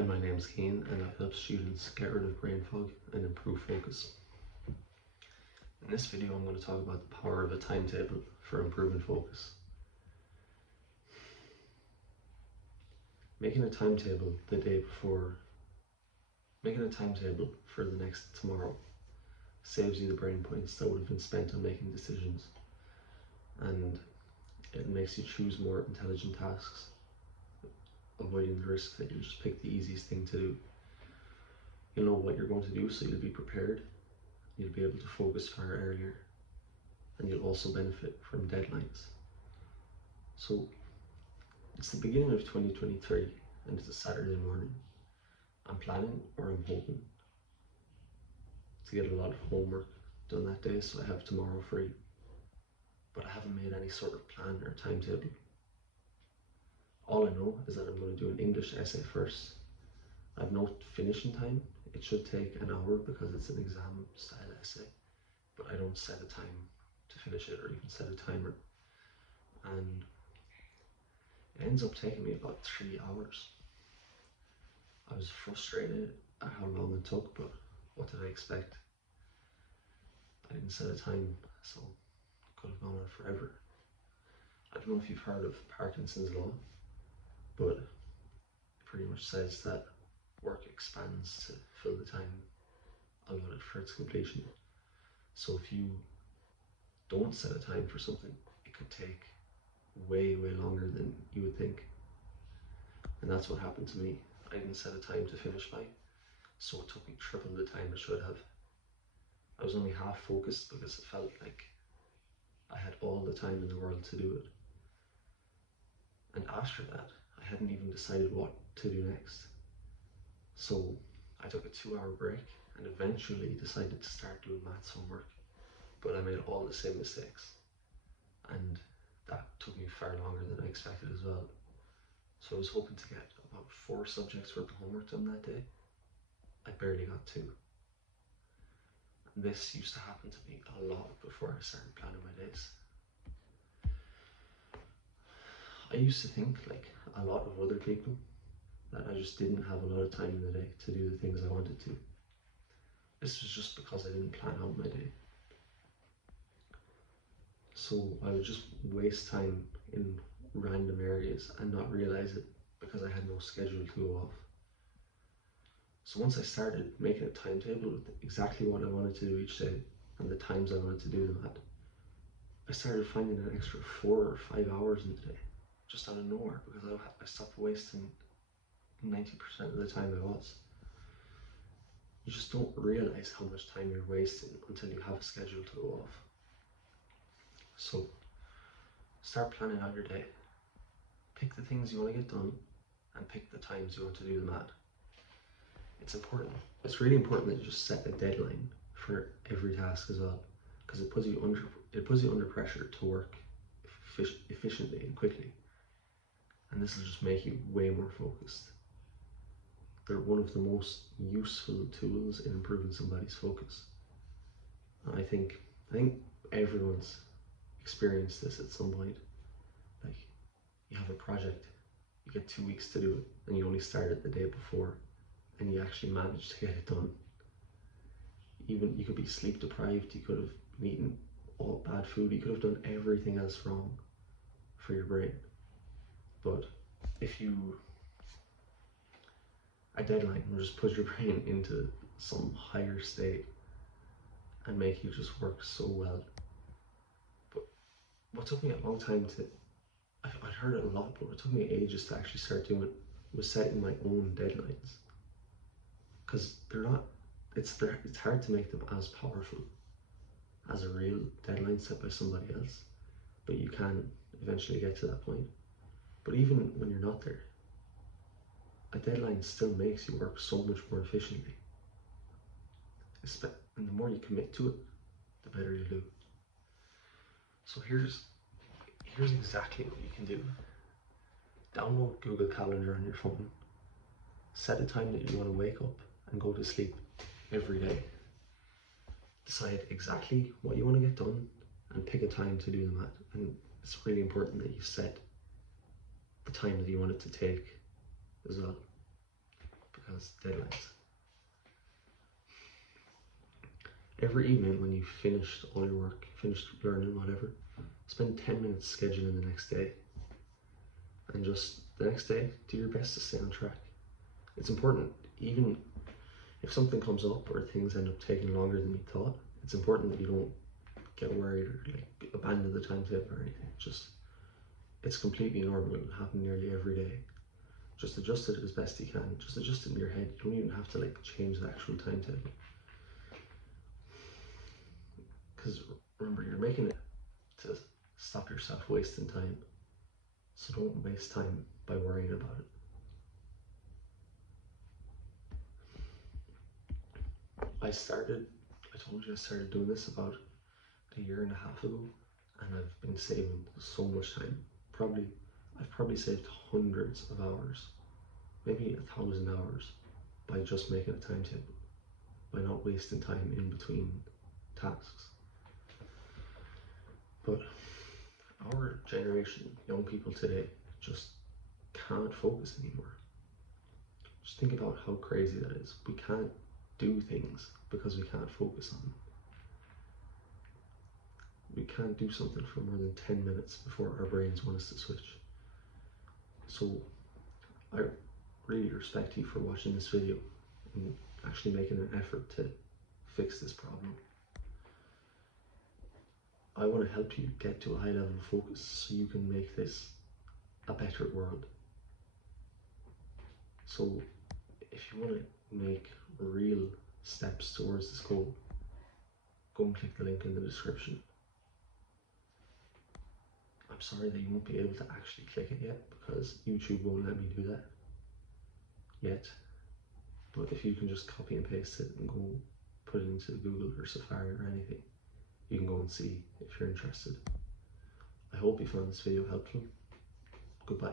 Hi, my name's Keane and I help students get rid of brain fog and improve focus. In this video I'm going to talk about the power of a timetable for improving focus. Making a timetable for the next tomorrow saves you the brain points that would have been spent on making decisions, and it makes you choose more intelligent tasks, avoiding the risk that you just pick the easiest thing to do. You'll know what you're going to do, so you'll be prepared. You'll be able to focus far earlier, and you'll also benefit from deadlines. So it's the beginning of 2023 and it's a Saturday morning. I'm planning, or I'm hoping, to get a lot of homework done that day so I have tomorrow free, but I haven't made any sort of plan or timetable. All I know is that I'm going to do an English essay first. I have no finishing time. It should take an hour because it's an exam style essay, but I don't set a time to finish it or even set a timer. And it ends up taking me about 3 hours. I was frustrated at how long it took, but what did I expect? I didn't set a time, so it could have gone on forever. I don't know if you've heard of Parkinson's law, but it pretty much says that work expands to fill the time allotted for its completion. So if you don't set a time for something, it could take way longer than you would think. And that's what happened to me. I didn't set a time to finish by, so it took me triple the time it should have. I was only half focused because it felt like I had all the time in the world to do it. And after that, I hadn't even decided what to do next. So I took a 2-hour break and eventually decided to start doing maths homework, but I made all the same mistakes, and that took me far longer than I expected as well. So I was hoping to get about 4 subjects worth of homework done that day. I barely got 2. And this used to happen to me a lot before I started planning my days. I used to think, like a lot of other people, that I just didn't have a lot of time in the day to do the things I wanted to. This was just because I didn't plan out my day. So I would just waste time in random areas and not realize it because I had no schedule to go off. So once I started making a timetable with exactly what I wanted to do each day and the times I wanted to do them at, I started finding an extra 4 or 5 hours in the day just out of nowhere because I stopped wasting 90% of the time I was. You just don't realize how much time you're wasting until you have a schedule to go off. So start planning out your day. Pick the things you want to get done and pick the times you want to do them at. It's important. It's really important that you just set a deadline for every task as well, because it puts you under pressure to work efficiently and quickly. And this will just make you way more focused. They're one of the most useful tools in improving somebody's focus. And I think everyone's experienced this at some point. Like, you have a project, you get 2 weeks to do it, and you only start it the day before, and you actually manage to get it done. Even you could be sleep deprived, you could have been eating all bad food, you could have done everything else wrong for your brain. But if a deadline will just put your brain into some higher state and make you just work so well. But what took me a long time to, I'd heard it a lot, but what took me ages to actually start doing it was setting my own deadlines. Because it's hard to make them as powerful as a real deadline set by somebody else, but you can eventually get to that point. But even when you're not there, a deadline still makes you work so much more efficiently. And the more you commit to it, the better you do. So here's exactly what you can do. Download Google Calendar on your phone. Set a time that you want to wake up and go to sleep every day. Decide exactly what you want to get done and pick a time to do them at. And it's really important that you set the time that you want it to take as well. has deadlines. Every evening when you've finished all your work, finished learning, whatever, spend 10 minutes scheduling the next day. And just the next day, do your best to stay on track. It's important, even if something comes up or things end up taking longer than you thought, it's important that you don't get worried or like abandon the timetable or anything. It's completely normal. It'll happen nearly every day. Just adjust it as best you can. Just adjust it in your head. You don't even have to like change the actual timetable. Because remember, you're making it to stop yourself wasting time. So don't waste time by worrying about it. I told you I started doing this about a year and a half ago, and I've been saving so much time. I've probably saved hundreds of hours, maybe 1,000 hours, by just making a timetable, by not wasting time in between tasks. But our generation, young people today, just can't focus anymore. Just think about how crazy that is. We can't do things because we can't focus on them. We can't do something for more than 10 minutes before our brains want us to switch. So I really respect you for watching this video and actually making an effort to fix this problem. I want to help you get to a high level of focus so you can make this a better world. So if you want to make real steps towards this goal, go and click the link in the description. I'm sorry that you won't be able to actually click it yet because YouTube won't let me do that yet. But if you can just copy and paste it and go put it into Google or Safari or anything, you can go and see if you're interested. I hope you found this video helpful. Goodbye.